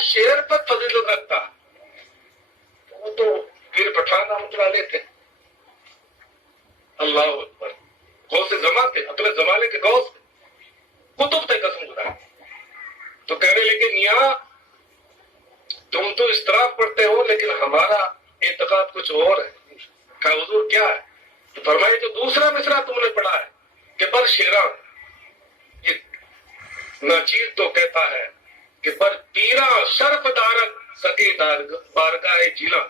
شعر پر فضیلت رکھتا وہ تو پیر پٹھان رحمۃ اللہ علیہ تھے. اللہ اکبر. غوث زمان تھے, اپنے زمانے کے غوث تھے, کتب تھے قسم خدا. تو کہنے لگے میاں تم تو اس طرح پڑھتے ہو لیکن ہمارا اعتقاد کچھ اور ہے. کہا حضور کیا ہے؟ تو فرمائے جو دوسرا مصرع تم نے پڑھا ہے کہ بر شیراں, یہ ناچیز تو کہتا ہے کہ بر پیراں شرف دارت سکی بارگاہ جیلا,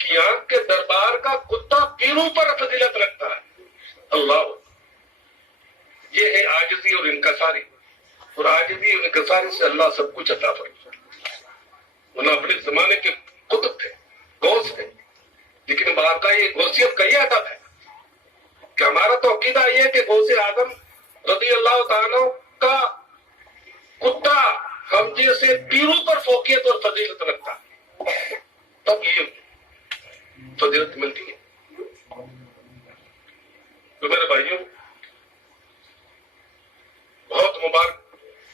کی آنکھ کے دربار کا کتا پیروں پر فضیلت رکھتا ہے. اللہ, یہ ہے عاجزی اور انکساری, اور عاجزی اور انکساری سے اللہ سب کچھ عطا فرماتا ہے. انہوں اپنے زمانے کے قطب تھے, غوث تھے, لیکن بات کا یہ غوثیت کا یہ ادب ہے کہ ہمارا تو عقیدہ یہ ہے کہ غوث اعظم رضی اللہ تعالیٰ کا کتا ہم جیسے پیروں پر فوقیت اور فضیلت رکھتا ہے, تب یہ فضیلت ملتی ہے. تو میرے بھائیوں بہت مبارک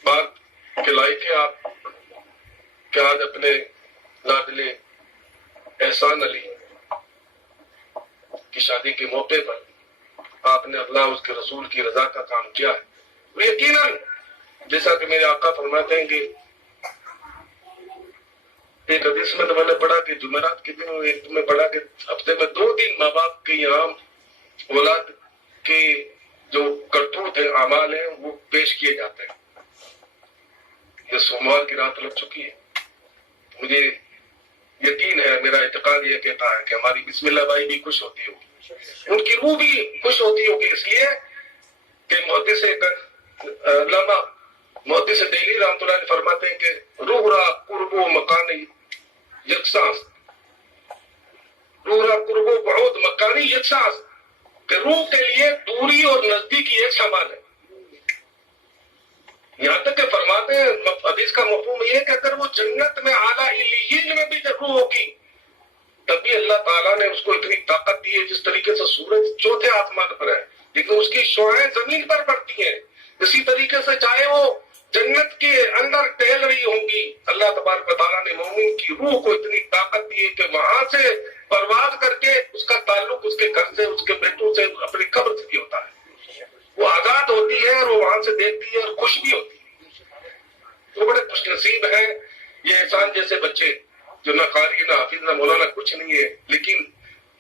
بات کھلائی تھی آپ کہ آج اپنے لاڈلے احسان علی کی شادی کے موقع پر آپ نے اللہ اس کے رسول کی رضا کا کام کیا ہے. یقیناً جیسا کہ میرے آقا فرماتے ہیں کہ ایک حدیث میں تو میں نے پڑھا کہ جمعرات کے دن, ایک میں پڑھا کہ ہفتے میں 2 دن ماں باپ کے یہاں اولاد کے جو کرتوت ہیں, اعمال ہیں, وہ پیش کیے جاتے ہیں. یہ سوموار کی رات لگ چکی ہے. مجھے یقین ہے, میرا اعتقاد یہ کہتا ہے کہ ہماری بسم اللہ بھائی بھی خوش ہوتی ہوگی, ان کی روح بھی خوش ہوتی ہوگی, اس لیے کہ محدث علامہ محدث دہلوی رحمۃ اللہ علیہ فرماتے ہیں کہ روح را قرب و مکانی یکساں, روح را قرب و بعد مکانی یکساں, کہ روح کے لیے دوری اور نزدیکی ایک سامان ہے. یہاں تک کہ فرماتے ہیں حدیث کا مفہوم یہ ہے کہ اگر وہ جنت میں اعلیٰ علیین میں بھی روح ہوگی تب بھی اللہ تعالیٰ نے اس کو اتنی طاقت دی ہے. جس طریقے سے سورج چوتھے آسمان پر ہے لیکن اس کی شعاعیں زمین پر پڑتی ہیں, اسی طریقے سے چاہے وہ جنت کے اندر ٹہل رہی ہوں گی, اللہ تبارک و تعالیٰ نے مومن کی روح کو اتنی طاقت دی ہے کہ وہاں سے پرواز کر کے اس کا تعلق اس کے گھر سے, اس کے بیٹوں سے, اپنی قبر سے بھی ہوتا ہے. وہ آزاد ہوتی ہے اور وہ وہاں سے دیکھتی ہے اور خوش بھی ہوتی ہے. تو بڑے خوش نصیب ہیں یہ احسان جیسے بچے جو نہ قاری نہ حافظ نہ مولانا کچھ نہیں ہے, لیکن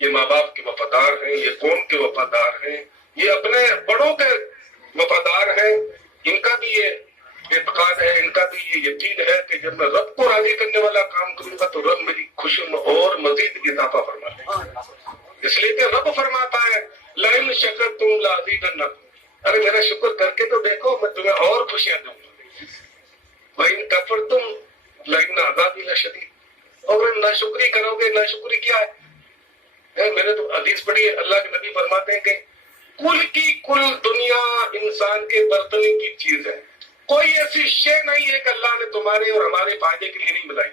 یہ ماں باپ کے وفادار ہیں, یہ قوم کے وفادار ہیں, یہ اپنے بڑوں کے وفادار ہیں. ان کا بھی یہ اعتقاد ہے, ان کا بھی یہ یقین ہے کہ جب میں رب کو راضی کرنے والا کام کروں گا تو رب میری خوشی میں اور مزید اضافہ فرماتے ہیں. اس لیے کہ رب فرماتا ہے لئن شکرتم لازیدنکم, ارے میرا شکر کر کے تو دیکھو میں تمہیں اور خوشیاں دوں گا. وَإِن كَفَرْتُمْ لَإِنَّ عَذَابِي لَشَدِيدٌ, اور ناشکری کرو گے, ناشکری کیا ہے؟ میں نے تو حدیث پڑھی ہے, اللہ کے نبی فرماتے ہیں کہ کل کی کل دنیا انسان کے برتنے کی چیز ہے, کوئی ایسی شے نہیں ہے کہ اللہ نے تمہارے اور ہمارے فائدے کے لیے نہیں بنائی.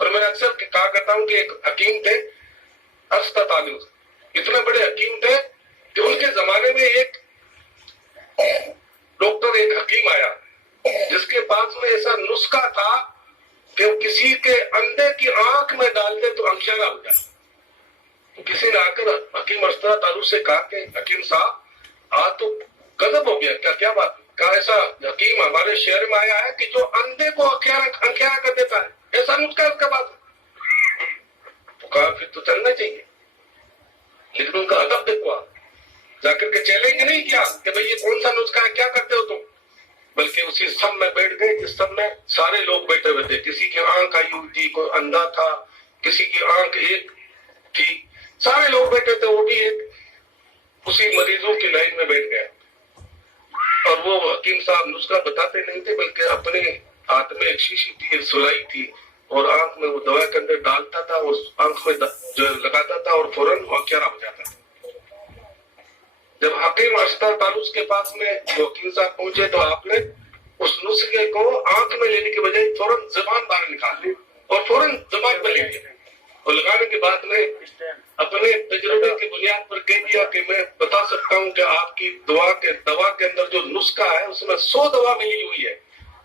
اور میں اکثر کہا کرتا ہوں کہ ایک حکیم تھے ارسطاطالوس, اتنے بڑے حکیم تھے کہ ان کے زمانے میں ایک ڈاکٹر, ایک حکیم آیا جس کے پاس میں ایسا نسخہ تھا کہ وہ کسی کے انڈے کی آنکھ میں ڈال دے تو انشارہ ہو جائے. کسی نے آ کر حکیم ارسطاطالوس سے کہا کہ حکیم صاحب آج تو غضب ہو گیا, کیا بات؟ کہا ایسا حکیم ہمارے شہر میں آیا ہے کہ جو اندھے کو انکھیارا کر دیتا ہے, ایسا نسخہ اس کے پاس. تو کہا پھر تو چلنا چاہیے, لیکن ان کا ادب دیکھو, آپ جا کر کے چیلنج نہیں کیا کہ بھئی یہ کون سا نسخہ ہے, کیا کرتے ہو تم, بلکہ اسی سب میں بیٹھ گئے جس سب میں سارے لوگ بیٹھے ہوئے تھے. کسی کی آنکھ آئی ہوئی تھی, کوئی اندھا تھا, کسی کی آنکھ ایک تھی, سارے لوگ بیٹھے تھے, وہ بھی ایک اسی مریضوں کی لائن میں بیٹھ گیا. اور وہ حکیم صاحب نسخہ بتاتے نہیں تھے بلکہ اپنے ہاتھ میں ایک شیشی تھی, ایک سلائی تھی, اور آنکھ میں وہ دوا کے اندر ڈالتا تھا, اور آنکھ میں جو لگاتا تھا اور فوراً واقعہ ہو جاتا تھا. جب حکیم ارسطاطالوس کے پاس میں وکیل صاحب پہنچے تو آپ نے اس نسخے کو آنکھ میں لینے کے بجائے فوراً زبان باہر نکال لی اور فوراً زبان میں لے لیا, اور لگانے کے بعد میں اپنے تجربے کی بنیاد پر کہہ دیا کہ میں بتا سکتا ہوں کہ آپ کی دوا کے اندر جو نسخہ ہے اس میں 100 دوا ملی ہوئی ہے,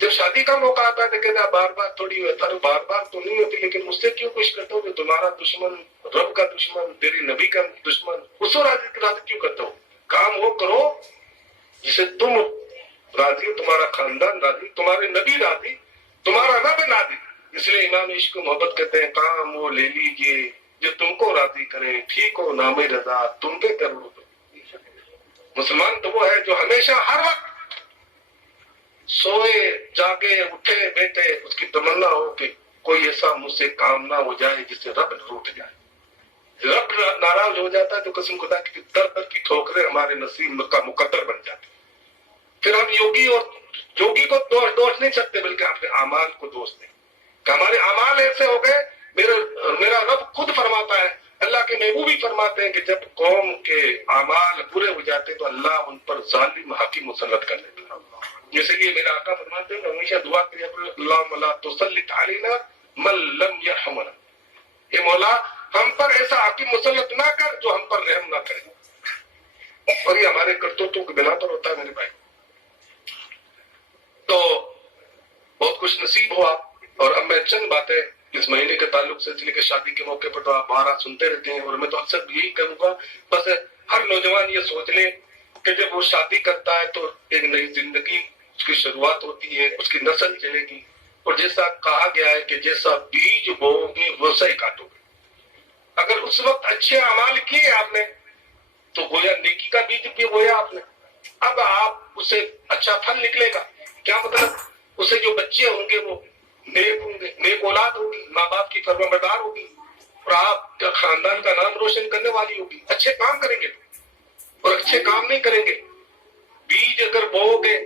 جب شادی کا موقع آتا ہے تو کہتے ہیں بار بار تھوڑی ہوتا ہے، بار بار تو نہیں ہوتی، لیکن مجھ سے کیوں کچھ کرتے ہو؟ کہ تمہارا دشمن رب کا دشمن، تیری نبی کا دشمن، اس کو راضی کیوں کرتے ہو؟ کام وہ کرو جسے تم راضی، تمہارا خاندان راضی، تمہارے نبی راضی، تمہارا رب راضی۔ اس لیے امام عشق محبت کہتے ہیں کام وہ لے لیجئے جو تم کو راضی کرے، ٹھیک ہو نام رضا تم پہ کر لو۔ مسلمان تو وہ ہے جو ہمیشہ ہر وقت سوئے جاگے اٹھے بیٹھے اس کی تمنا ہو کہ کوئی ایسا مجھ سے کام نہ ہو جائے جس سے رب روٹ جائے۔ رب ناراض ہو جاتا ہے تو قسم خدا کی در در کی ٹھوکریں ہمارے نصیب کا مقدر بن جاتی۔ پھر ہم یوگی کو دوش نہیں سکتے، بلکہ اپنے اعمال کو دوش دیں کہ ہمارے اعمال ایسے ہو گئے۔ میرا رب خود فرماتا ہے، اللہ کے محبوب بھی فرماتے ہیں کہ جب قوم کے اعمال برے ہو جاتے تو اللہ ان پر ظالم حاکم مسلط کر دیتا ہے۔ اسی لیے میرا آقا فرماتے ہیں کہ ہمیشہ دعا کریے اللہم لا تسلط علینا من لم یرحمنا، اے مولا ہم پر ایسا حاکم مسلط نہ کر جو ہم پر رحم نہ کرے۔ اور یہ ہمارے کرتوتوں کی بنا پر ہوتا ہے میرے بھائی۔ تو بہت خوش نصیب ہو آپ۔ اور اب میں چند باتیں اس مہینے کے تعلق سے، اس لیے کہ شادی کے موقع پر تو آپ بارہ سنتے رہتے ہیں، اور میں تو اکثر یہی کروں گا، بس ہر نوجوان یہ سوچ لے کہ جب وہ شادی کرتا ہے تو ایک نئی زندگی اس کی شروعات ہوتی ہے، اس کی نسل چلے گی، اور جیسا کہا گیا ہے کہ جیسا بیج بوؤ گے ویسا ہی کاٹو گے۔ اگر اس وقت اچھے اعمال کیے آپ نے تو گویا نیکی کا بیج بھی بویا آپ نے، اب آپ اسے اچھا پھل نکلے گا۔ کیا مطلب؟ اسے جو بچے ہوں گے وہ نیک ہوں گے، نیک اولاد ہوگی، ماں باپ کی فرمانبردار ہوگی، اور آپ کا خاندان کا نام روشن کرنے والی ہوگی۔ اچھے کام کریں گے اور اچھے کام نہیں کریں گے۔ بیج اگر بوؤ گے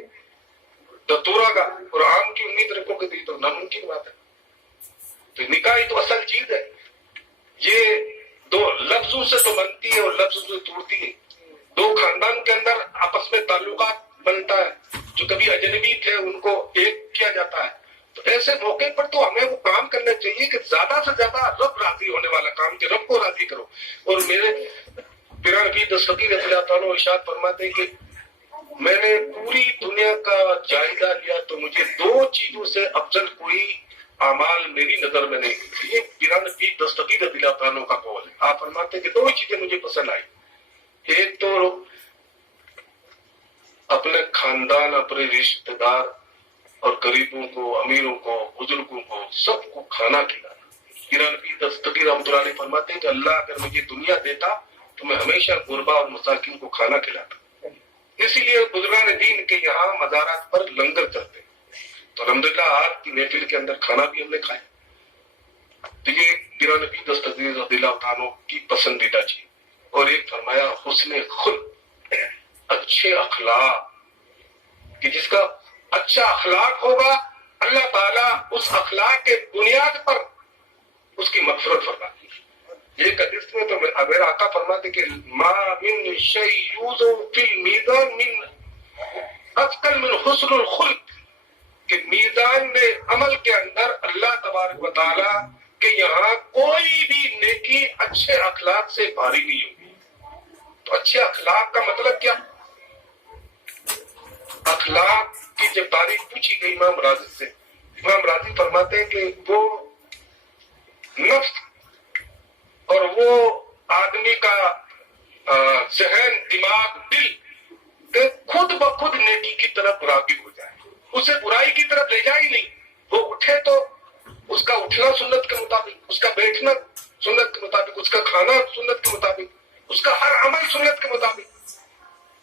تو توڑا گا، اور آم کی امید رکھو گے تو ناممکن بات ہے۔ تو نکاح ہی تو اصل چیز ہے۔ یہ دو لفظوں سے تو بنتی ہے اور لفظوں سے توڑتی ہے۔ دو خاندان کے اندر آپس میں تعلقات بنتا ہے، جو کبھی اجنبی تھے ان کو ایک کیا جاتا ہے۔ تو ایسے موقع پر تو ہمیں وہ کام کرنا چاہیے کہ زیادہ سے زیادہ رب راضی ہونے والا کام، کہ رب کو راضی کرو۔ اور میرے پیرا نبی دستگیر رضی اللہ تعالیٰ ارشاد فرماتے ہیں کہ میں نے پوری دنیا کا جائزہ لیا تو مجھے دو چیزوں سے افضل کوئی اعمال میری نظر میں نہیں۔ یہ پیرا نبی دستگیر رضی اللہ تعالیٰ کا قول ہے۔ آپ فرماتے ہیں کہ دو چیزیں مجھے پسند آئی، ایک تو اپنے خاندان، اپنے رشتہ دار اور غریبوں کو، امیروں کو، بزرگوں کو، سب کو کھانا کھلانا۔ پیرا نبی دستگیر رحمۃ اللہ علیہ فرماتے ہیں کہ اللہ اگر مجھے دنیا دیتا تو میں ہمیشہ غربا اور مساکین کو کھانا کھلاتا۔ اسی لیے بزرگان دین کے یہاں مزارات پر لنگر چلتے، تو الحمدللہ آج کی محفل کے اندر کھانا بھی ہم نے کھایا۔ تو یہ پیرا نبی دستگیر رضی اللہ تعالیٰ کی پسندیدہ چیز۔ اور ایک فرمایا حسن خلق، اچھے اخلاق، کہ جس کا اچھا اخلاق ہوگا اللہ تعالیٰ اس اخلاق کے بنیاد پر اس کی مغفرت فرماتی ہے۔ ایک حدیث میں تو میرا آقا فرماتے کہ ما من شیء یوضع فی المیزان من اثقل من حسن الخلق، کہ میزان میں عمل کے اندر اللہ تبارک و تعالیٰ کہ یہاں کوئی بھی نیکی اچھے اخلاق سے بھاری نہیں ہوگی۔ تو اچھے اخلاق کا مطلب کیا؟ اخلاق کی جب تعریف پوچھی گئی امام راضی سے، امام راضی فرماتے ہیں کہ وہ نفس اور وہ آدمی کا ذہن، دماغ، دل کہ خود بخود نیکی کی طرف راغب ہو جائے، اسے برائی کی طرف لے جائے ہی نہیں۔ وہ اٹھے تو اس کا اٹھنا سنت کے مطابق، اس کا بیٹھنا سنت کے مطابق، اس کا کھانا سنت کے مطابق، اس کا ہر عمل سنت کے مطابق،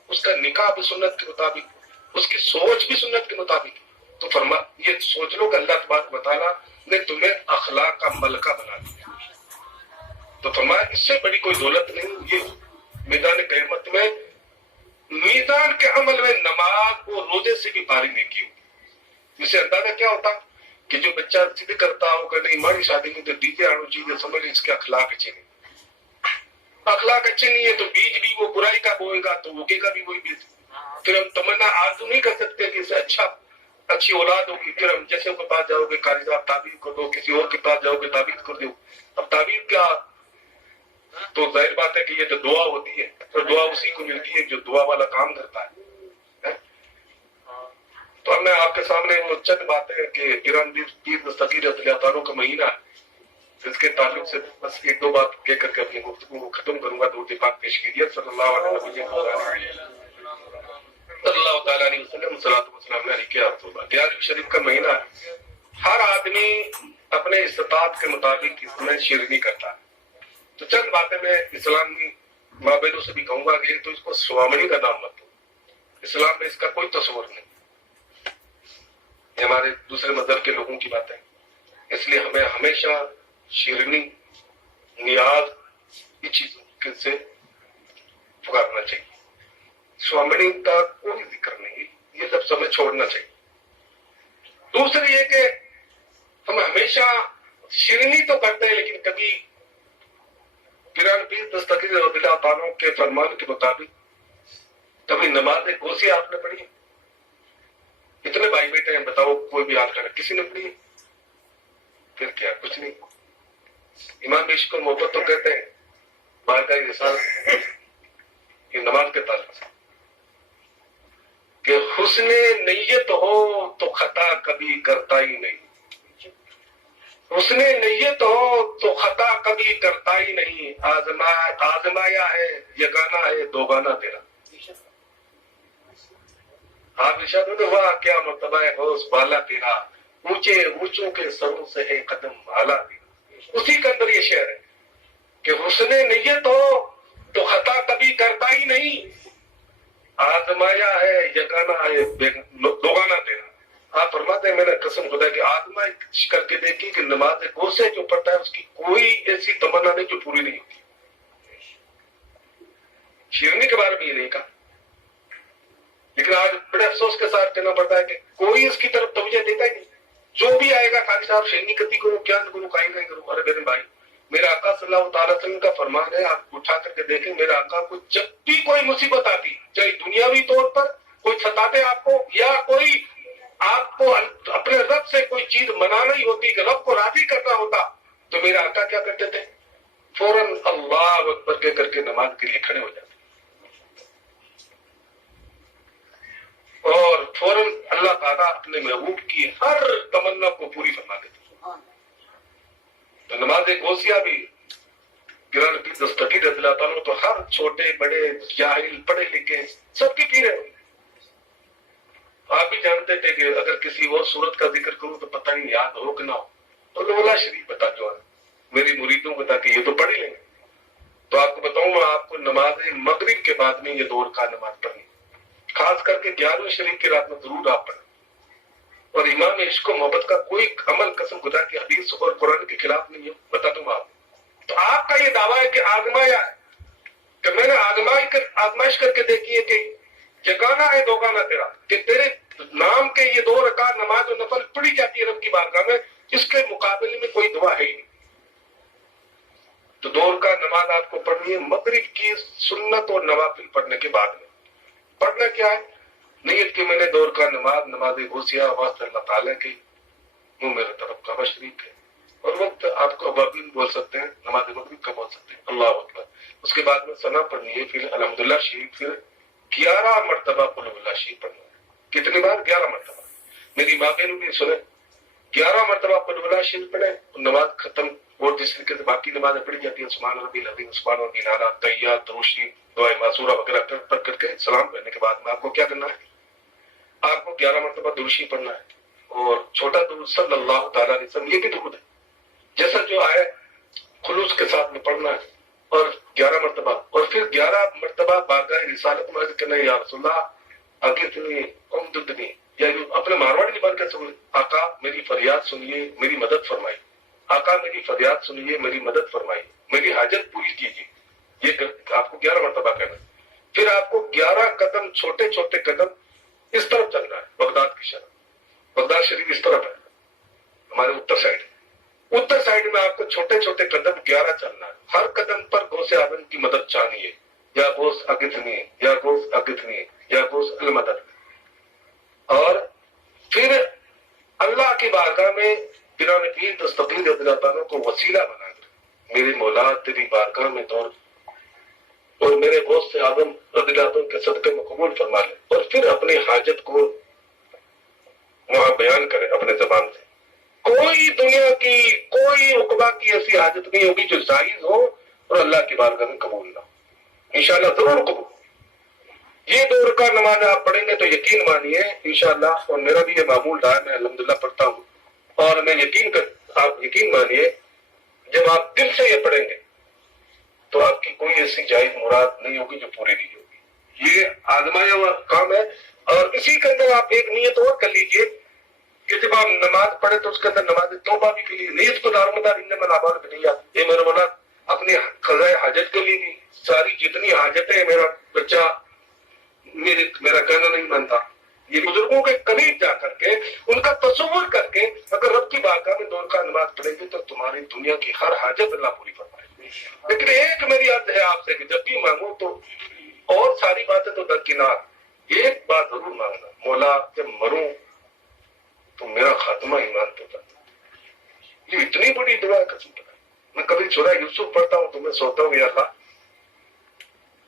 اس کا نکاح بھی سنت کے مطابق، اس کی سوچ بھی سنت کے مطابق۔ تو یہ سوچ لو کہ اللہ تبارک و تعالیٰ نے تمہیں اخلاق کا ملکہ بنا دیا۔ تو فرمایا اس سے بڑی کوئی دولت نہیں، یہ میدان قیامت میں میزان کے عمل میں نماز اور روزے سے بھی بھاری نیکی ہوگی۔ اس سے اندازہ کیا ہوتا کہ جو بچہ ضد کرتا ہو کہ نہیں ہماری شادی میں تو ڈی جے آنا چاہیے، سمجھ اس کے اخلاق اچھے نہیں، اخلاق اچھے نہیں ہے تو بیج بھی وہ برائی کا بوئے گا تو اگے گا بھی وہی بیج۔ پھر ہم تمنا آرزو نہیں کر سکتے کہ اسے اچھی اولاد ہوگی، پھر ہم جیسے کے پاس جاؤ گے قاری صاحب تعبیر کر دو، کسی اور کے پاس جاؤ گے تعبیر کر دو۔ اب تعبیر کیا، تو ظاہر بات ہے کہ یہ جو دعا ہوتی ہے تو دعا اسی کو ملتی ہے جو دعا والا کام کرتا ہے۔ تو اب میں آپ کے سامنے وہ چند باتیں کہ ایران پیر دستگیر رضی اللہ تعالیٰ کا مہینہ ہے، جس کے تعلق سے بس ایک دو بات کہہ کر کے اپنی گفتگو کو ختم کروں گا۔ درود پاک پیش کیجیے صلی اللہ علیہ وسلم، صلاۃ وسلام علیہ کہ رسول اللہ۔ گیارہویں شریف کا مہینہ ہے، ہر آدمی اپنے استطاعت کے مطابق اس میں شرکت کرتا ہے۔ تو چند باتیں میں اسلامی مابینوں سے بھی کہوں گا کہ تو اس کو سوامنی کا نام مت دو، اسلام میں اس کا کوئی تصور نہیں، یہ ہمارے دوسرے مذہب کے لوگوں کی باتیں، اس لیے ہمیں ہمیشہ شیرنی، نیاز، یہ چیزوں سے پکارنا چاہیے۔ سوامنی کا کوئی ذکر نہیں، یہ سب سمجھ چھوڑنا چاہیے۔ دوسری یہ کہ ہم ہمیشہ شیرنی تو کرتے ہیں، لیکن کبھی پیران پیر دستگیر رضی اللہ تعالیٰ کے فرمان کے مطابق کبھی نماز گوسی آپ نے پڑھی؟ اتنے بھائی بیٹے ہیں، بتاؤ کوئی بھی حال کرے، کسی نے پڑھی؟ پھر کیا، کچھ نہیں۔ امام عشق و محبت تو کہتے ہیں بارگاہ رسالت، یہ نماز کے تعلق سے کہ حسن نیت ہو تو خطا کبھی کرتا ہی نہیں، حسن نیت ہو تو خطا کبھی کرتا ہی نہیں، آزمایا ہے یگانا ہے دوگانا تیرا۔ آپ ارشاد ہوتے ہوا کیا مرتبہ ہے ہوش بالا تیرا، اونچے اونچوں کے سروں سے ہے قدم اعلیٰ تیرا۔ اسی کے اندر یہ شعر ہے کہ حسن نیت ہو تو خطا کبھی کرتا ہی نہیں، آزمایا ہے یگانا ہے دوگانا تیرا۔ آپ فرماتے ہیں میں نے قسم خدا کہ آزمائش کر کے دیکھی کہ نماز گوسے جو پڑھتا ہے اس کی کوئی ایسی تمنا نہیں جو پوری نہیں ہوتی۔ شیرنی کے بارے میں یہ نہیں کہا، لیکن آج بڑے افسوس کے ساتھ کہنا پڑتا ہے کہ کوئی اس کی طرف توجہ دیتا ہی نہیں۔ جو بھی آئے گا قاضی صاحب شیرنی کتی کروں، کیا نہ کروں، کہیں نہیں کروں۔ ارے میرے بھائی، میرا آقا صلی اللہ تعالیٰ وسلم کا فرمان ہے، آپ اٹھا کر کے دیکھیں، میرا آقا کو جب بھی کوئی مصیبت آتی، چاہے دنیاوی طور پر کوئی ستاتے آپ کو، یا کوئی آپ کو اپنے رب سے کوئی چیز منانا ہی ہوتی کہ رب کو راضی کرنا ہوتا، تو میرا آقا کیا کرتے تھے؟ فوراً اللہ اکبر کہہ کر کے نماز کے لیے کھڑے ہو جاتے اور فوراً اللہ تعالیٰ اپنے محبوب کی ہر تمنا کو پوری فرما دیتے۔ تو نماز غوثیہ بھی گران پیر دستگیر رضی اللہ تعالیٰ تو ہر چھوٹے بڑے جاہل پڑھے لکھے سب کی پیر ہے۔ آپ بھی جانتے تھے کہ اگر کسی اور صورت کا ذکر کروں تو پتہ نہیں یاد ہو کہ نہ ہو، تو لولا شریف بتا جو ہے میری مریدوں کو تاکہ یہ تو پڑھ ہی لیں گے۔ تو آپ کو بتاؤں میں آپ کو نماز مغرب کے بعد میں یہ دور کا نماز پڑھنی، خاص کر کے 11ویں شریف کی رات میں ضرور آپ پڑھیں۔ اور امام عشق و محبت کا کوئی عمل قسم خدا کی حدیث اور قرآن کے خلاف نہیں ہے، بتا دوں آپ۔ تو آپ کا یہ دعویٰ ہے کہ آزمایا ہے، کہ میں نے آزمائش کر کے دیکھی ہے کہ جگانا ہے دوگانا تیرا، کہ تیرے نام کے یہ 2 رکعت نماز و نفل پڑھی جاتی ہے رب کی بارگاہ میں، اس کے مقابلے میں کوئی دعا ہے ہی نہیں۔ تو 2 رکعت نماز آپ کو پڑھنی ہے مغرب کی سنت اور نوافل پڑھنے کے بعد میں۔ پڑھنا کیا ہے؟ نیت کہ میں نے 2 رکعت نماز غوثیہ واسطہ اللہ تعالیٰ کی، وہ میرے طرف کعبہ شریف ہے، اور وقت آپ کو ابابین بول سکتے ہیں، نماز مغرب کا بول سکتے ہیں، اللہ اکبر۔ اس کے بعد میں ثنا پڑھنی ہے، پھر الحمدللہ شریف، پھر 11 مرتبہ قل اللہ شریف پڑھنا ہے۔ کتنی بار؟ 11 مرتبہ۔ میری ماں بہنوں بھی سنیں، 11 مرتبہ قل اللہ شریف پڑھیں، نماز ختم۔ اور جس طریقے سے باقی نمازیں پڑھی جاتی ہیں، سبحان ربی العظیم، سبحان ربی الاعلیٰ، تحیات، روشی، دعائے معصورہ وغیرہ پڑھ کر کے سلام کرنے کے بعد میں آپ کو کیا کرنا ہے؟ آپ کو 11 مرتبہ درود پڑھنا ہے، اور چھوٹا درود صلی اللہ تعالیٰ علیہ وسلم، یہ بھی درود ہے جیسا جو آئے خلوص کے ساتھ میں پڑھنا ہے، اور 11 مرتبہ، اور پھر 11 مرتبہ بارگاہ رسالت میں عرض کرنا ہے، یا رسول اللہ اغثنی امددنی، یا اپنے مارواڑی زبان کے سمجھ، آقا میری فریاد سنیے، میری مدد فرمائیے، آقا میری فریاد سنیے، میری مدد فرمائیے، میری حاجت پوری کیجیے۔ یہ آپ کو 11 مرتبہ کہنا ہے۔ پھر آپ کو 11 قدم، چھوٹے چھوٹے قدم اس طرف چلنا ہے، بغداد کی شرف، بغداد شریف اس طرف ہے، ہمارے اتر سائڈ میں آپ کو چھوٹے چھوٹے قدم 11 چلنا ہے۔ ہر قدم پر غوث اعظم کی مدد چاہیے، یا غوث اغثنی، یا غوث اغثنی، یا غوث المدد۔ اور پھر اللہ کی بارگاہ میں پیران پیر دستگیر رضی اللہ تعالیٰ کو وسیلہ بنا کر میری مولا تیری بارگاہ میں دور اور میرے غوث اعظم رضی اللہ عنہ کے صدقے میں قبول فرما لے، اور پھر اپنی حاجت کو وہاں بیان کریں اپنے زبان سے. کوئی دنیا کی کوئی عقبہ کی ایسی حاجت نہیں ہوگی جو جائز ہو اور اللہ کی بارگاہ میں قبول نہ ہو. انشاءاللہ ضرور قبول. یہ 2 رکعت نماز آپ پڑھیں گے تو یقین مانیے انشاءاللہ، اور میرا بھی یہ معمول رہا ہے، میں الحمدللہ پڑھتا ہوں، اور میں آپ یقین مانیے جب آپ دل سے یہ پڑھیں گے تو آپ کی کوئی ایسی جائز مراد نہیں ہوگی جو پوری نہیں ہوگی. یہ آزمایا ہوا کام ہے. اور اسی کے اندر آپ ایک نیت اور کر لیجئے کہ جب آپ نماز پڑھے تو اس کے اندر نماز توبہ بھی کے لیے نیت کو دارمدار انما الاعمال بالنیات. یہ میرا مولا اپنی قضاء حاجت کے لیے بھی ساری جتنی حاجتیں میرا بچہ میرا کہنا نہیں مانتا، یہ بزرگوں کے قریب جا کر کے ان کا تصور کر کے اگر رب کی بارگاہ میں 2 رکعت نماز پڑھیں گے تو تمہاری دنیا کی ہر حاجت اللہ پوری فرمائے. لیکن ایک میری عرض ہے آپ سے کہ جب بھی مانگو تو اور ساری باتیں تو درکنار، ایک بات ضرور مانگنا، مولا جب مروں تو میرا خاتمہ ایمان پہ ہوتا. یہ اتنی بڑی دعا ہے قسم خدا. میں کبھی سورہ یوسف پڑھتا ہوں تو میں سوتا ہوں یا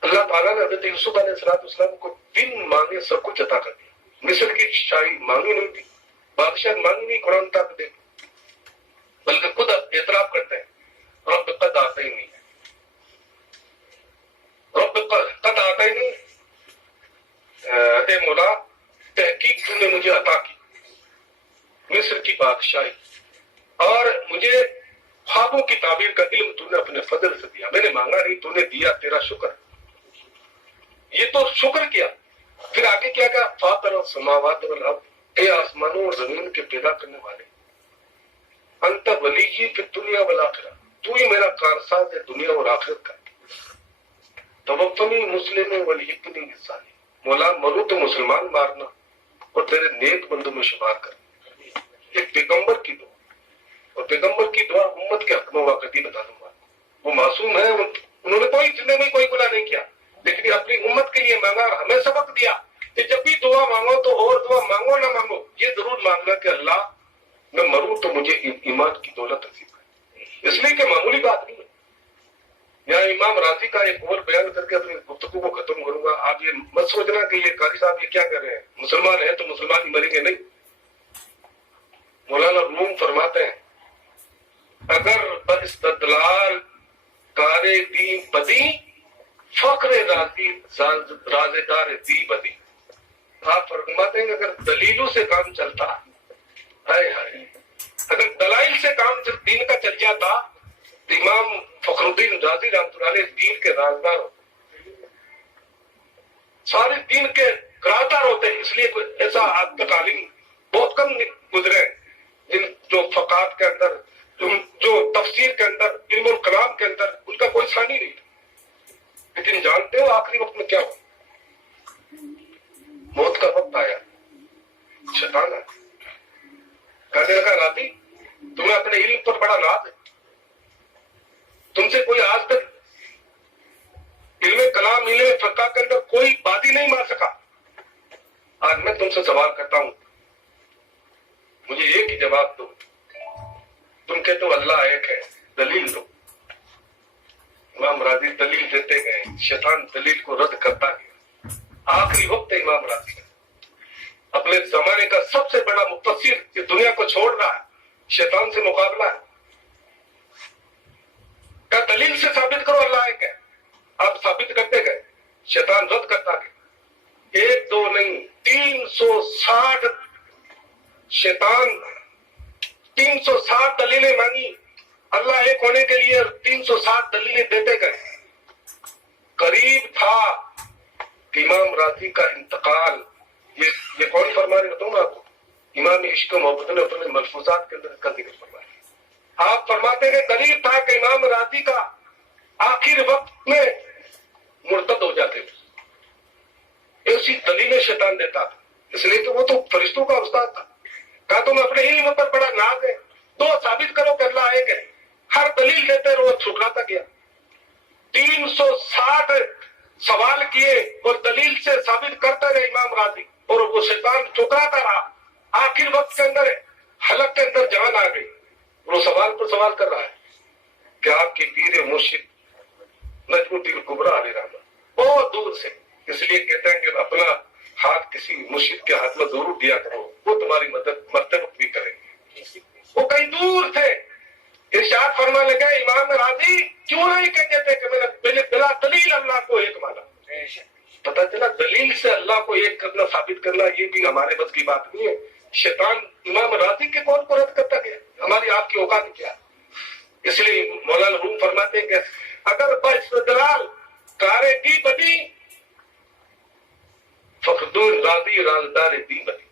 اللہ تعالیٰ نے حضرت یوسف علیہ السلام کو بن مانگے سب کچھ عطا کر دیا. مصر کی شاہی مانگی نہیں تھی، بادشاہ مانگی نہیں، قرآن تک دے، بلکہ خود اعتراف کرتے ہیں رب قد آتا ہی نہیں ہے، رب قد آتا ہی نہیں. اے مولا تحقیق تو نے مجھے عطا کی مصر کی بادشاہی، اور مجھے خوابوں کی تعبیر کا علم تو نے اپنے فضل سے دیا. میں نے مانگا نہیں، تو نے دیا، تیرا شکر. یہ تو شکر کیا. پھر آگے کیا کہا؟ فاطر السماوات والارض، اے آسمانوں اور زمین کے پیدا کرنے والے، انت ولی فی الدنیا والآخرہ، تو ہی میرا کارساز ہے دنیا اور آخرت کا. توفنی مسلم والحقنی بالصالحین، مولا مرو تو مسلمان مارنا اور تیرے نیک بندوں میں شمار کر. ایک پیغمبر کی دعا، اور پیغمبر کی دعا امت کے حق میں واقعی بتا دوں گا. وہ معصوم ہے، انہوں نے کوئی زندگی میں کوئی گناہ نہیں کیا، لیکن یہ اپنی امت کے لیے مانگا اور ہمیں سبق دیا کہ جب بھی دعا مانگو تو اور دعا مانگو نہ مانگو یہ ضرور مانگنا کہ اللہ میں مروں تو مجھے ایمان کی دولت نصیب کرے. اس لیے کہ معمولی بات نہیں ہے. یہاں امام راضی کا ایک اور بیان کر کے اپنی گفتگو کو ختم کروں گا. آپ یہ مت سوچنا کہ یہ قاری صاحب یہ کیا کر رہے ہیں، مسلمان ہیں تو مسلمان ہی مریں گے، نہیں. مولانا روم فرماتے ہیں اگر استدلال کار دین بدی فخر راضی رازدار دی بدی. آپ فرماتے ہیں اگر دلیلوں سے کام چلتا، ہائے ہائے، اگر دلائل سے کام دین کا چل جاتا تو امام فخر الدین رازی رحمۃ اللہ علیہ دین کے رازدار ہوتے، سارے دین کے رازدار ہوتے. اس لیے کوئی ایسا آج تک عالم بہت کم گزرے جن جو فقات کے اندر، جو تفسیر کے اندر، علم الکلام کے اندر ان کا کوئی ثانی نہیں تھا. لیکن جانتے ہو آخری وقت میں کیا ہوا؟ موت کا وقت آیا، شیطان آیا، کہنے لگا راضی تمہیں اپنے علم پر بڑا ناز ہے، تم سے کوئی آج تک علم کلام علم فقہ کے اندر کوئی بادی نہیں مار سکا. آج میں تم سے سوال کرتا ہوں، مجھے ایک ہی جواب دو. تم کہتے ہو اللہ ایک ہے، دلیل دو. امام راضی دلیل دیتے گئے، شیطان دلیل کو رد کرتا گیا. آخری وقت امام راضی اپنے زمانے کا سب سے بڑا مفسر اس دنیا کو چھوڑ رہا ہے، شیطان سے مقابلہ ہے. کیا دلیل سے ثابت کرو اللہ ایک ہے. آپ ثابت کرتے گئے، شیطان رد کرتا گیا. 1 2 نہیں 360 شیطان 360 دلیلیں مانگی اللہ ایک ہونے کے لیے، 360 دلیلیں دیتے گئے. قریب تھا کہ امام راضی کا انتقال، یہ کون فرما رہے بتاؤں آپ کو؟ امام عشق و محبت نے اپنے ملفوظات کے اندر اس کا ذکر فرمایا. آپ فرماتے ہیں قریب تھا کہ امام راضی کا آخر وقت میں مرتد ہو جاتے تھے. ایسی دلیلیں شیطان دیتا تھا، اس لیے کہ وہ تو فرشتوں کا استاد تھا. کہا تم اپنے علم پر بڑا ناز ہے، تو ثابت کرو کہ اللہ ایک ہے. ہر دلیل دیتے رہو، ٹھکراتا گیا. 360 سوال کیے اور دلیل سے ثابت کرتا رہے امام راضی، اور وہ شیطان ٹھکراتا رہا. آخر وقت کے اندر حلق کے اندر جان آ گئی. وہ سوال پر سوال کر رہا ہے کہ آپ کی پیر مرشد نجم الدین کبریٰ علیہ رحمۃ بہت دور سے، اس لیے کہتے ہیں کہ اپنا ہاتھ کسی مرشد کے ہاتھ میں ضرور دیا کرو، وہ تمہاری مدد مرتے وقت بھی کریں گے۔ وہ کہیں دور تھے، ارشاد فرمانے لگے امام راضی کیوں نہیں کہتے تھے کہ میں نے بلا دلیل اللہ کو ایک مانا۔ پتہ چلا دلیل سے اللہ کو ایک کرنا، ثابت کرنا، یہ بھی ہمارے بس کی بات نہیں ہے۔ شیطان امام راضی کے قول کو رد کرتا گیا، ہماری آپ کی اوقات کیا؟ اس لیے مولانا روم فرماتے ہیں کہ اگر باستدلال کارے دی بدی فخردون راضی رازدار دی بدی،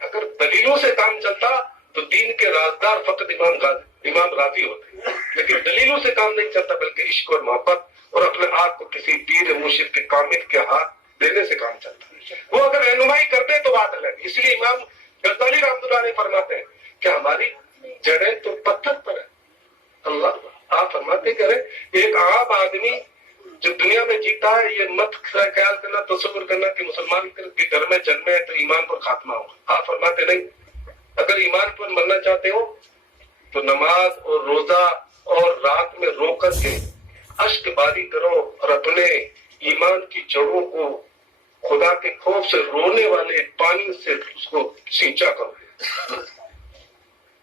اگر دلیلوں سے کام چلتا تو دین کے رازدار فقط امام راضی ہوتے، لیکن دلیلوں سے کام نہیں چلتا بلکہ عشق اور محبت اور اپنے آپ کو کسی پیر مرشد کے کامل کے ہاتھ دینے سے کام چلتا ہے۔ وہ اگر رہنمائی کرتے تو بات الگ۔ اس لیے امام غزالی رحمۃ اللہ علیہ فرماتے ہیں کہ ہماری جڑیں تو پتھر پر ہے۔ اللہ آپ فرماتے کہ ایک عام آدمی جو دنیا میں جیتا ہے یہ مت خیال کرنا، تصور کرنا کہ مسلمان کے گھر میں جنمے تو ایمان پر خاتمہ ہوگا۔ آپ فرماتے نہیں، اگر ایمان پر مرنا چاہتے ہو تو نماز اور روزہ اور رات میں رو کر کے اشک باری کرو اور اپنے ایمان کی جڑوں کو خدا کے خوف سے رونے والے پانی سے اس کو سینچا کرو،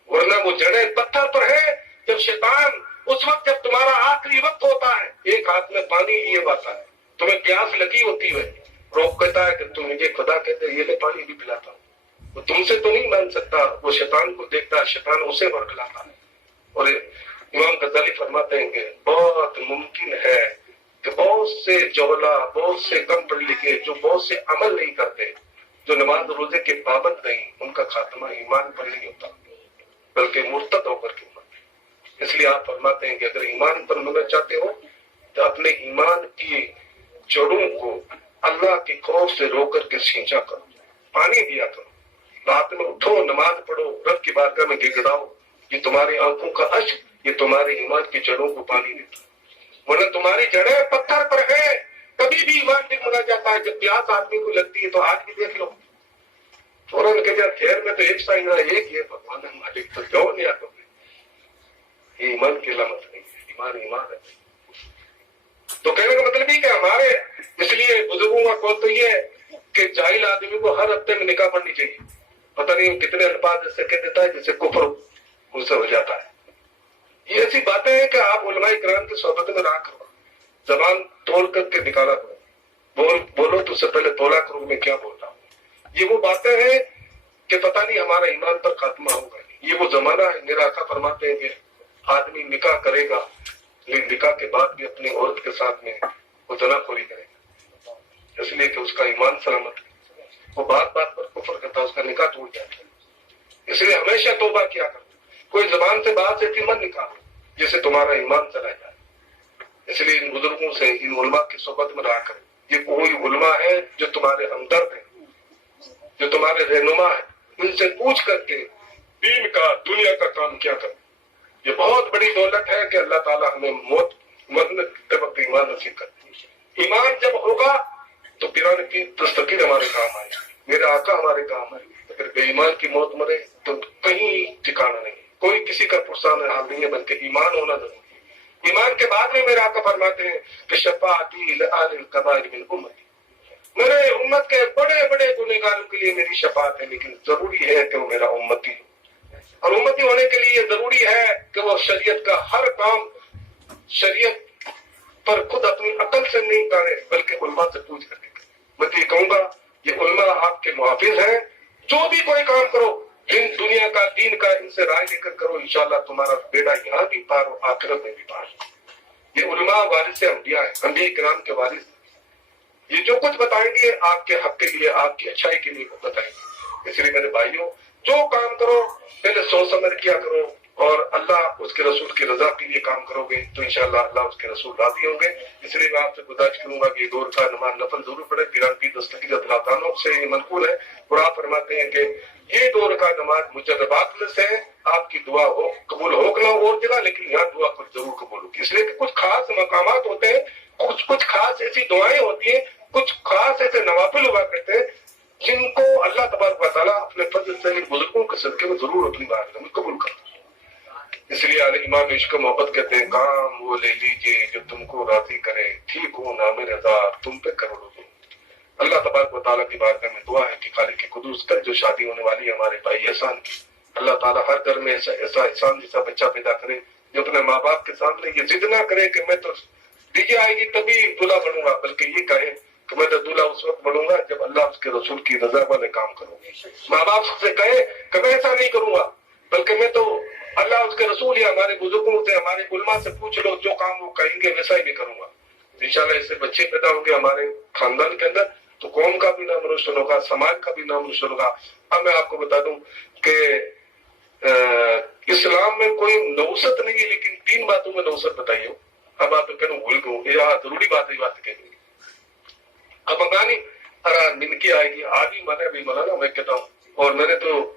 ورنہ وہ جڑیں پتھر پر ہے۔ جب شیطان اس وقت جب تمہارا آخری وقت ہوتا ہے، ایک ہاتھ میں پانی لیے ہوتا ہے، تمہیں پیاس لگی ہوتی ہے، روک کہتا ہے کہ تم مجھے خدا کہتے یہ لے پانی بھی پلاتا ہوں، وہ تم سے تو نہیں مان سکتا، وہ شیطان کو دیکھتا ہے، شیطان اسے ورگلاتا ہے۔ اور امام غزالی فرماتے ہیں کہ بہت ممکن ہے کہ بہت سے جوہلا، بہت سے کم پڑھ لکھے جو بہت سے عمل نہیں کرتے، جو نماز روزے کے پابند نہیں، ان کا خاتمہ ایمان پر نہیں ہوتا بلکہ مرتد ہو کر کے مرتے۔ اس لیے آپ فرماتے ہیں کہ اگر ایمان پر مرنا چاہتے ہو تو اپنے ایمان کی جڑوں کو اللہ کے خوف سے رو کر کے سینچا کرو، پانی دیا کرو، رات میں اٹھو، نماز پڑھو، رب کی بارگاہ میں گر گڑاؤ، یہ تمہاری آنکھوں کا اشک، یہ تمہارے ایمان کی جڑوں کو پانی دیتا، ورنہ تمہاری جڑیں پتھر پر ہے۔ کبھی بھی ایمان ڈگمگا جاتا ہے، جب پیاس آدمی کو لگتی ہے تو آج بھی دیکھ لو، فوراً کہ جا خیر میں تو ایک سائن ہے، ایک یہ بھگوان ہے مالک، تو کیوں نہیں آتا؟ یہ ایمان کی علامت نہیں ہے، ایمان ایمان ہے۔ تو کہنے کا مطلب یہ کہ ہمارے اس لیے بزرگوں کا قول تو یہ ہے کہ جاہل آدمی کو ہر ہفتے میں نکاح پڑھنی چاہیے۔ پتہ نہیں کتنے الفاظ ایسے کہہ دیتا ہے جسے کفر اس سے ہو جاتا ہے۔ یہ ایسی باتیں ہیں کہ آپ علماء کرام کی صحبت میں رہا کرو، زبان تول کر کے نکالا کرو، بولو تو اس سے پہلے تولا کرو میں کیا بول رہا ہوں۔ یہ وہ باتیں ہیں کہ پتہ نہیں ہمارا ایمان پر خاتمہ ہوگا۔ یہ وہ زمانہ ہے، میرا آقا فرماتے ہیں کہ آدمی نکاح کرے گا لیکن نکاح کے بعد بھی اپنی عورت کے ساتھ میں وہ زنا خوری کرے گا، اس لیے کہ اس کا ایمان سلامت ہے، وہ بات بات پر کفر کرتا ہے، اس کا نکاح ٹوٹ جاتا ہے۔ اس لیے ہمیشہ توبہ کیا کرو، کوئی زبان سے بات ایسی مت نکالو جس سے تمہارا ایمان چلا جائے۔ اس لیے ان بزرگوں سے، ان علماء کی صحبت میں رہا کریں۔ یہ کوئی علماء ہے جو تمہارے ہمدرد ہیں، جو تمہارے رہنما ہیں، ان سے پوچھ کر کے دین کا، دنیا کا کام کیا کریں۔ یہ بہت بڑی دولت ہے کہ اللہ تعالیٰ ہمیں موت مرنے کے وقت ایمان نصیب کرتے ہیں۔ ایمان جب ہوگا تو پیران کی دستگیر ہمارے کام آئے، میرے آقا ہمارے کام آئے۔ اگر بے ایمان کی موت مرے تو کہیں ٹھکانا نہیں، کوئی کسی کا پرسان حال نہیں ہے، بلکہ ایمان ہونا ضروری ہے۔ ایمان کے بعد میں میرے آقا فرماتے ہیں کہ شفاعتی لآل الکبائر من امتی، میرے امت کے بڑے بڑے گنہگاروں کے لیے میری شفاعت ہے، لیکن ضروری ہے کہ وہ میرا امتی ہو، اور امتی ہونے کے لیے یہ ضروری ہے کہ وہ شریعت کا ہر کام شریعت پر خود اپنی عقل سے نہیں کرے بلکہ علماء سے پوچھ کر کے کرے۔ میں تو یہ کہوں گا یہ علماء آپ کے محافظ ہیں، جو بھی کوئی کام کرو دنیا کا، دین کا، ان سے رائے لے کر کرو، انشاءاللہ تمہارا بیڑا یہاں بھی پار ہو، آخرت میں بھی پار ہو۔ یہ علماء وارث انبیاء ہیں، انبیاء کرام کے وارث، یہ جو کچھ بتائیں گے آپ کے حق کے لیے، آپ کی اچھائی کے لیے بتائیں گے۔ اس لیے میرے بھائیوں، جو کام کرو پہلے سوچ سمجھ کیا کرو، اور اللہ اس کے رسول کی رضا کے لیے کام کرو گے تو انشاءاللہ اللہ اس کے رسول راضی ہوں گے۔ اس لیے میں آپ سے گزارش کروں گا کہ یہ دور کا نماز نفل ضرور پڑھے۔ پیران پیر دستگیر اللہ عنہ سے یہ منقول ہے، اور آپ فرماتے ہیں کہ یہ دور کا نماز مجربات میں سے ہے، آپ کی دعا ہو قبول ہو کہ نہ ہو اور جگہ، لیکن یہاں دعا کو ضرور قبول ہوگی۔ اس لیے کہ کچھ خاص مقامات ہوتے ہیں، کچھ خاص ایسی دعائیں ہوتی ہیں، کچھ خاص ایسے نوافل ہوا کرتے ہیں جن کو اللہ تبارک و تعالیٰ اپنے فضل سے بزرگوں کے صدقے میں ضرور اپنی بارگاہ میں قبول کرتا ہے۔ اس لیے امام عشق و محبت کہتے ہیں کام وہ لے لیجئے جو تم کو راضی کرے، ٹھیک ہو نام رضا تم پہ کروڑوں دو، اللہ تبارک و تعالیٰ کی بارگاہ میں دعا ہے کہ خالق قدوس کل جو شادی ہونے والی ہے ہمارے بھائی احسان کی، اللہ تعالیٰ ہر گھر میں ایسا احسان جیسا بچہ پیدا کرے جو اپنے ماں باپ کے سامنے یہ ضد نہ کرے کہ میں تو ڈی جے آئے گی تبھی دلہا بنوں گا، بلکہ یہ کہے کہ میں تو دلہا اس وقت بنوں گا جب اللہ اس کے رسول کی رضا والے کام کروں گی۔ ماں باپ سے کہے کہ میں ایسا نہیں کروں گا، بلکہ میں تو اللہ اس کے رسول یا ہمارے بزرگوں سے ہمارے علماء سے پوچھ لو، جو کام وہ کہیں گے ویسا ہی میں کروں گا۔ انشاءاللہ اس سے بچے پیدا ہوں گے ہمارے خاندان کے اندر تو قوم کا بھی نام روشن ہوگا، سماج کا بھی نام روشن ہوگا۔ اب میں آپ کو بتا دوں کہ اسلام میں کوئی نوست نہیں ہے، لیکن 3 باتوں میں نوست بتائیے۔ اب آپ کہنا بھول گئے، یہ ضروری بات ہے، یہ بات کہیں گے اب منگانی ارا منکی آئے گی آدھی مانا بھی مانا نا، میں کہتا ہوں۔ اور میں نے تو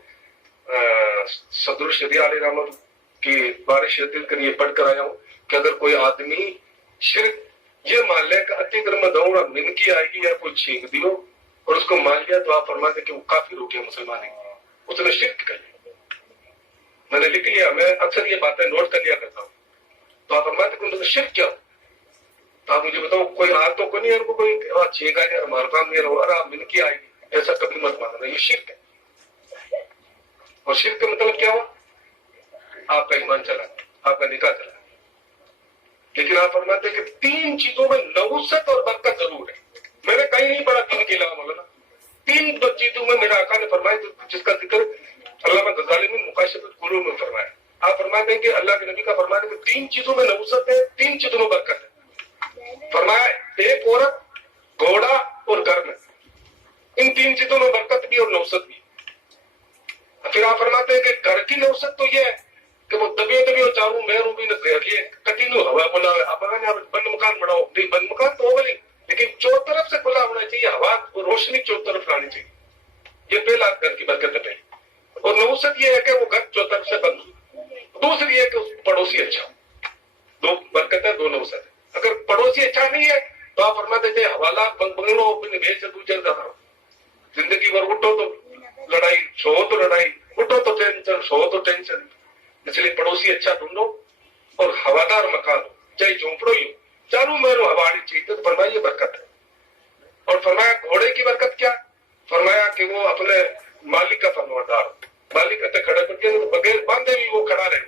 صدر الشریعہ علیہ رحمت کی بارش دل کر یہ پڑھ کر آیا ہوں کہ اگر کوئی آدمی شرک یہ مان لے کہ اتی کر میں دوں گا منکی آئے گی یا کوئی چھینک دیو اور اس کو مان لیا تو آپ فرماتے کہ وہ کافر ہو گیا، مسلمان ہے، اس نے شرک کر لیا۔ میں نے لکھ لیا، میں اکثر یہ باتیں نوٹ کر لیا کرتا ہوں، تو آپ فرماتے کہ انہوں نے شرک کیا؟ تو آپ مجھے بتاؤ کوئی آج تو کوئی نہیں ہے ان کو کوئی چھینک آئے گا ہمارا کام نہیں رہا، آپ منکی آئے گی ایسا کبھی مت ماننا، یہ شرک ہے۔ اور شرک کا مطلب کیا ہوا؟ آپ کا ایمان چلا، آپ کا نکاح چلا۔ لیکن آپ فرماتے ہیں کہ 3 چیزوں میں نوست اور برکت ضرور ہے۔ میں نے کہیں نہیں پڑھا 3 کے علاوہ مولانا، 3 چیزوں میں میرا آقا نے فرمایا جس کا ذکر علامہ غزالی نے مکاشفۃ القلوب میں فرمایا۔ آپ فرماتے ہیں کہ اللہ کے نبی کا فرمایا کہ 3 چیزوں میں نوست ہے، 3 چیزوں میں برکت ہے۔ فرمایا ایک عورت، گھوڑا اور گھر میں، ان 3 چیزوں میں برکت بھی اور نوست بھی۔ پھر آپ فرماتے ہیں کہ گھر کی نوست تو یہ ہے کہ وہ دبیو چاروں مہروں بھی نہ یہ کنٹینیو ہوا بنا آپ بند مکان بناؤ، نہیں بند مکان تو ہوگا نہیں، لیکن چور طرف سے کھلا ہونا چاہیے، ہوا روشنی چور طرف لانی چاہیے، یہ پہلا گھر کی برکت ہے پہلی۔ اور نوست یہ ہے کہ وہ گھر چور طرف سے بند ہو۔ دوسری یہ کہ پڑوسی اچھا ہو، 2 برکت ہے 2 نوست ہے۔ اگر پڑوسی اچھا نہیں ہے تو آپ فرماتے تھے حوالات بنگلو بھیج سے دوسرے جاتا رہو، زندگی بھر اٹھو تو لڑائی، سو تو لڑائی، اٹھو تو ٹینشن، سو تو ٹینشن۔ اس لیے پڑوسی اچھا ڈھونڈو اور ہوادار مکان ہو، چاہے جھونپڑوں ہی ہو، چاروں مہروں ہوا آنی چاہیے، تو فرمایا یہ برکت ہے۔ اور فرمایا گھوڑے کی برکت کیا؟ فرمایا کہ وہ اپنے مالک کا فرمانبردار ہو، مالک کہتے کھڑا کر کے بغیر باندھے بھی وہ کھڑا رہے،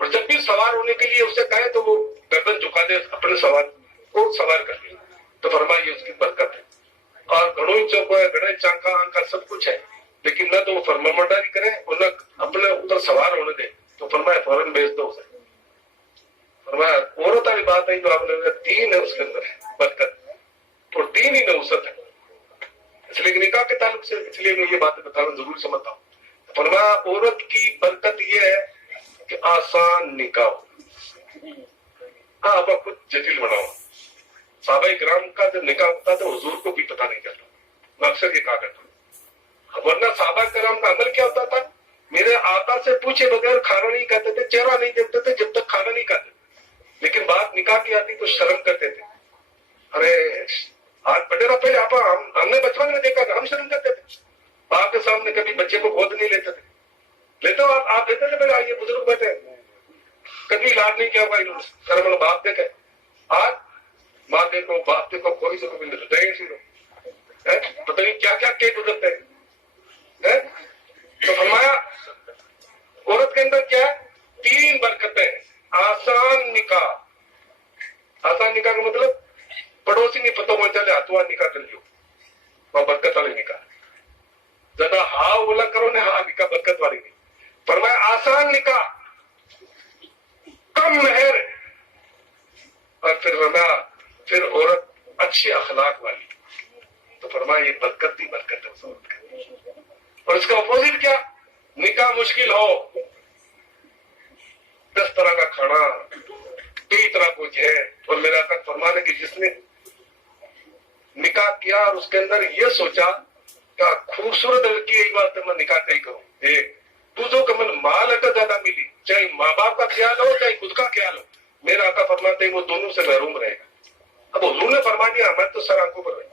اور جب بھی سوار ہونے کے لیے اسے کہے تو وہ گردن جھکا دے، اپنے سوار کو سوار کر لے، تو فرمایا یہ اس کی برکت ہے۔ اور گھڑوں ہی چوکا ہے، گھڑے چانکا آنکا سب کچھ ہے، لیکن نہ تو وہ فرمانبرداری کرے اور نہ اپنے اوپر سوار ہونے دے، تو فرمایا فوراً بیچ دو اسے۔ فرمایا عورت والی بات ہے جو آپ نے دین ہے اس کے اندر ہے برکت، اور دین ہی نوست ہے۔ اس لیے نکاح کے تعلق سے اس لیے میں یہ باتیں بتانا ضروری سمجھتا ہوں۔ فرمایا عورت کی برکت یہ ہے کہ آسان نکاح ہو، ہاں اب خود جٹل بناؤ۔ صحابہ کرام کا جب نکاح ہوتا تو حضور کو بھی پتہ نہیں چلتا، میں اکثر یہ کہا کرتا ہوں، ورنہ صحابہ کرام کا عمل کیا ہوتا تھا؟ میرے آقا سے پوچھے بغیر کھانا نہیں کھاتے تھے، چہرہ نہیں دیکھتے تھے جب تک کھانا نہیں کھاتے، لیکن بات نکاح کی آتی تو شرم کرتے تھے۔ ارے آج بڑے رہا پہلے ہم نے بچپن میں دیکھا کہ ہم شرم کرتے تھے، آپ کے سامنے کبھی بچے کو گود نہیں لیتے تھے، لیتے ہو آپ دیتے تھے، پہلے آئیے بزرگ بیٹھے، کبھی لاڈ نہیں کیا ہوا انہوں نے، شرم والا باپ دیکھے۔ آج ماں دیکھو باپ دیکھو کوئی سے کوئی ملتے پتہ نہیں کیا کیا کیک گزرتے ہیں۔ تو فرمایا عورت کے اندر کیا ہے؟ 3 برکتیں، آسان نکاح۔ آسان نکاح کا مطلب پڑوسی نہیں پتہ ہونا چلے ہاتھوں ہاتھ نکاح کر لیو، وہ برکت والے نکاح۔ زیادہ ہاں بولا کرو نے، ہاں نکاح برکت والی نہیں۔ فرمایا آسان نکاح، کم مہر، اور پھر عورت اچھے اخلاق والی، تو فرمایا یہ برکت ہی برکت ہے اس عورت کا۔ اور اس کا اپوزٹ کیا؟ نکاح مشکل ہو، 10 طرح کا کھانا، 3 طرح کچھ ہے، اور میرا آقا فرمانے کہ جس نے نکاح کیا اور اس کے اندر یہ سوچا کہ خوبصورت لڑکی ایک بات میں نکاح نہیں کروں، ایک دوسروں کا من مال اگر زیادہ ملی، چاہے ماں باپ کا خیال ہو چاہے خود کا خیال ہو، میرا آقا فرماتے ہیں وہ دونوں سے محروم رہے گا۔ اب حضور نے فرما دیا، میں تو سر آنکھوں پر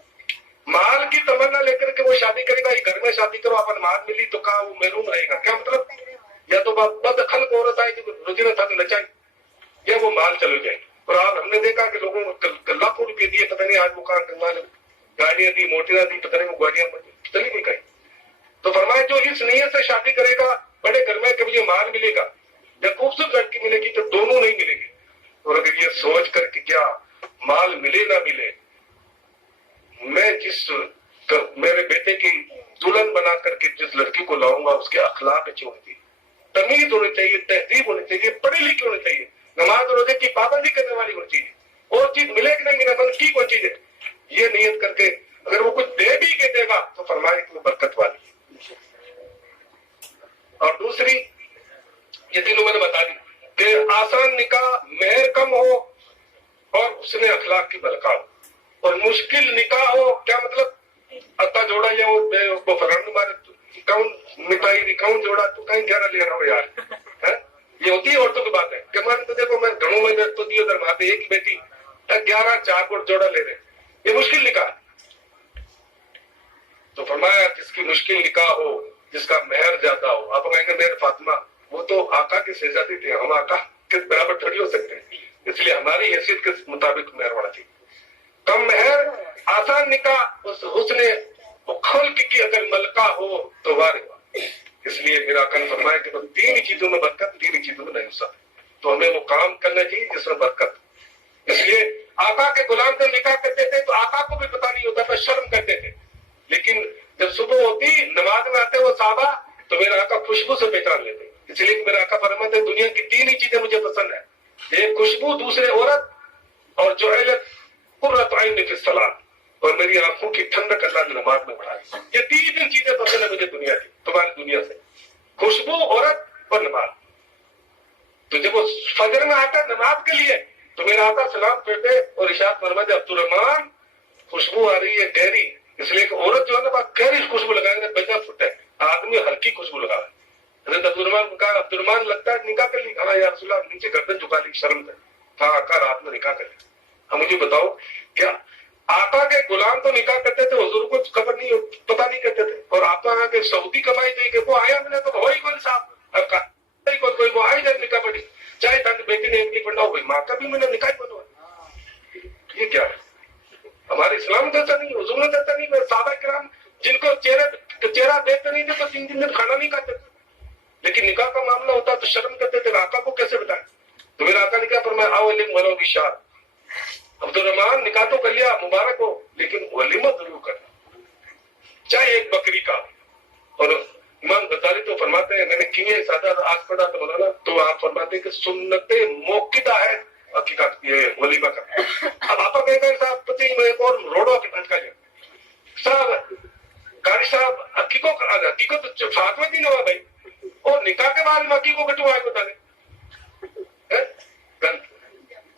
مال کی تمنا لے کر کے وہ شادی کرے گا، یہ گھر میں شادی کرو اپن مال ملی تو کہاں وہ محروم رہے گا، کیا مطلب؟ یا تو بد خلق عورت آئے جو روزی نہ تھا تو نچائی، یا وہ مال چلو جائے۔ اور آج ہم نے دیکھا کہ لوگوں کو لاکھوں روپئے دیے، پتہ نہیں آج وہ کہاں کما لے، گاڑیاں دی, موٹیاں دی, پتہ نہیں وہ گاڑیاں چلی نہیں کہیں. تو فرمایا جو اس نیت سے شادی کرے گا بڑے گھر میں کہ مجھے مال ملے گا یا خوبصورت لڑکی ملے گی, تو دونوں نہیں ملیں گے. اور اگر یہ سوچ کر کہ کیا مال ملے نہ ملے, میں جس میرے بیٹے کی دلہن بنا کر کے جس لڑکی کو لاؤں گا اس کے اخلاق اچھے ہونے چاہیے, تمیز ہونی چاہیے, تہذیب ہونی چاہیے, پڑھی لکھی ہونی چاہیے, نماز روزے کی پابندی کرنے والی ہونی چاہیے, اور چیز ملے کہ نہیں ملے مگر ٹھیک ہونی چاہیے. یہ نیت کر کے اگر وہ کچھ دے بھی کے دے گا تو فرمائے کہ وہ برکت والی. اور دوسری یہ تینوں میں نے بتا دی کہ آسان نکاح مہر کم ہو اور اس نے اخلاق کی بلکا ہو, اور مشکل نکاح ہو, کیا مطلب اتا جوڑا یا وہ فرن مارے کون مٹائی دی کون جوڑا تو کہیں گھر لے رہا ہو یار. یہ ہوتی ہے عورتوں کی بات ہے کہ میں تو دیکھو میں گھروں میں تو دی ادھر وہاں پہ ایک بیٹی 11 4 فٹ جوڑا لے رہے, یہ مشکل نکاح. تو فرمایا جس کی مشکل نکاح ہو, جس کا مہر زیادہ ہو. آپ کہیں گے میرے فاطمہ وہ تو آقا کے شہزادی تھے, ہم آقا کے برابر تھوڑی ہو سکتے ہیں, اس لیے ہماری حیثیت کے مطابق مہر ہونا چاہیے. کم مہر, آسان نکاح, اس حسن خلق کی اگر ملکہ ہو تو وارث. اس لیے میرا آقا نے فرمایا کہ تین چیزوں میں برکت, تین چیزوں میں نہیں نقصان. تو ہمیں وہ کام کرنا چاہیے جس میں برکت. اس لیے آقا کے غلام جب نکاح کرتے تھے تو آقا کو بھی پتہ نہیں ہوتا تھا, شرم کرتے تھے. لیکن جب صبح ہوتی نماز میں آتے وہ صحابہ تو میرا آقا خوشبو سے پہچان لیتے. اس لیے کہ میرا آقا فرماتے ہیں دنیا کی تین ہی چیزیں مجھے پسند ہیں, ایک خوشبو, دوسرے عورت, اور جو قرۃ عین فی الصلاۃ, اور میری آنکھوں کی ٹھنڈک اللہ نے نماز میں بڑھائی. یہ تین چیزیں پسند ہیں مجھے دنیا کی, تمہاری دنیا سے, خوشبو, عورت اور نماز. تو جب وہ فجر میں آتا نماز کے لیے تو میرا آقا سلام پھیرتے اور ارشاد فرماتے عبد الرحمان خوشبو آ رہی ہے گہری. اس لیے کہ عورت جو ہے نا گہری خوشبو لگائیں گے بجا فٹ ہے, آدمی ہلکی خوشبو لگا ہے. حضرت عبد الرحمان کو کہا عبد الرحمان لگتا ہے نکاح کر لی. کہا یا رسول اللہ, نیچے گردن جھکا لی شرم سے. تھا آقا رات میں نکاح کر لی. اب مجھے بتاؤ کیا آقا کے غلام تو نکاح کرتے تھے, حضور کو خبر نہیں, پتہ نہیں کرتے تھے, اور آقا کے سعودی کمائی تھی کہ وہ آیا ملے تو وہی کون صاحب, اب کوئی وہ آئی جب نکاح پڑی, چاہے تاکہ بیٹی نے ایک نہیں پڑھنا ہو گئی, ماں کا بھی میں نے نکاح بنوا. یہ کیا ہے؟ ہمارے اسلام دیتا نہیں, حضور نے دیتا نہیں. میرے صحابہ کرام جن کو چہرہ دیتے نہیں تھے تو 3 دن کھانا نہیں کھاتے تھے, لیکن نکاح کا معاملہ ہوتا تو شرم کرتے تھے. آقا کو کیسے بتائیں؟ تو میرا آقا نے کیا فرمایا, آؤ علم ولو بشار. عبد الرحمان نکاح تو کر لیا, مبارک ہو, لیکن ولیمہ ضرور کرنا, چاہے ایک بکری کا. اور امام غزالی تو فرماتے ہیں, میں نے کیمیا سادہ آج پڑھا تو مولانا, تو آپ فرماتے ہیں کہ سنت موقدہ ہے حقیقت یہ ولیمہ کا. اب آپ کہیں گے صاحب پتہ میں ایک اور روڈوں کے بند کا لیا صاحب, قاری صاحب حقیقت تو 7ویں دن ہوا بھائی, اور نکاح کے بعد حقیقت کٹو آئے بتا دیں.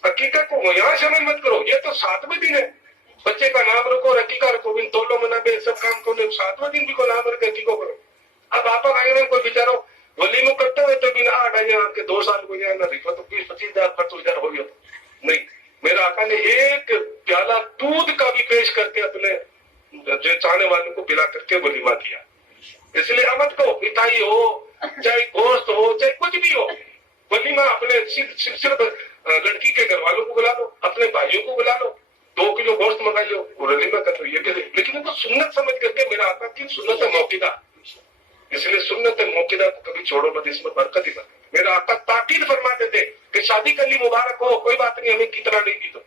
حقیقت کو یہاں شامل مت کرو, یہ تو 7ویں دن ہے. بچے کا نام رکھو اور حقیقت رکھو, بن تولو منابع سب کام کرو, 7ویں دن بھی کو نام رکھ حقیقت کرو. اب آپ آئے کوئی بیچارو ولیمہ کرتے ہوئے تو بنا 8 کے 2 سال کو جائے نہ رشوت 20-25 ہزار 25,000 ہو گیا نہیں. میرا آقا نے ایک پیالہ دودھ کا بھی پیش کر کے اپنے جو چاہنے والوں کو پلا کر کے ولیمہ کیا. اس لیے امت کو مٹھائی ہو, چاہے گوشت ہو, چاہے کچھ بھی ہو, ولیمہ اپنے صرف لڑکی کے گھر والوں کو بلا لو, اپنے بھائیوں کو بلا لو, 2 کلو گوشت منگا لو, ولیمہ کر لو. یہ لیکن ان کو سنت سمجھ کر کے میرا آقا کی سنت موقدہ, اس لیے سنت موقدہ کو کبھی چھوڑو مت, اس میں برکت ہی برکت. میرا آقا تاکید فرماتے تھے کہ شادی کر لی مبارک ہو, کوئی بات نہیں, ہمیں کتنا نہیں دی تو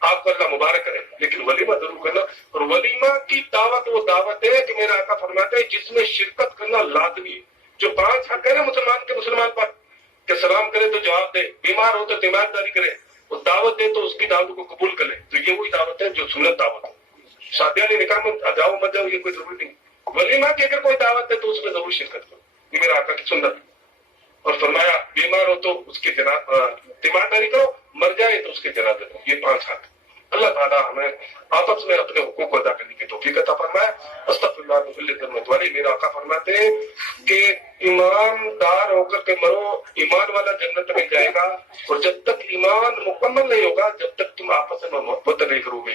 آپ کو اللہ مبارک کرے, لیکن ولیمہ ضرور کرنا. اور ولیمہ کی دعوت وہ دعوت ہے کہ میرا آقا فرماتے ہیں جس میں شرکت کرنا لازمی ہے. جو 5 حق ہے نا مسلمان پر, کہ سلام کرے تو جواب دے, بیمار ہو تو تیمارداری کرے, وہ دعوت دے تو اس کی دعوت کو قبول کرے, تو یہ وہی دعوت ہے جو سنت دعوت ہے. شادیاں نہیں نکاح میں جاؤ مت جاؤ, یہ کوئی ضروری نہیں. ولیمہ کی اگر کوئی دعوت ہے تو اس میں ضرور شرکت کرو, یہ میرا آقا کی سنت. اور فرمایا بیمار ہو تو اس کے تیمارداری کرو, مر جائے تو اس کے جنازے دو. یہ 5 حق. اللہ تعالیٰ ہمیں آپس میں اپنے حقوق کو ادا کرنے کی توفیق عطا فرمائے. استغفر اللہ من کل ذنب والی. میرا آقا فرماتے ہیں کہ ایماندار ہو کر کے مرو, ایمان والا جنت میں جائے گا, اور جب تک ایمان مکمل نہیں ہوگا جب تک تم آپس میں محبت نہیں کرو گے.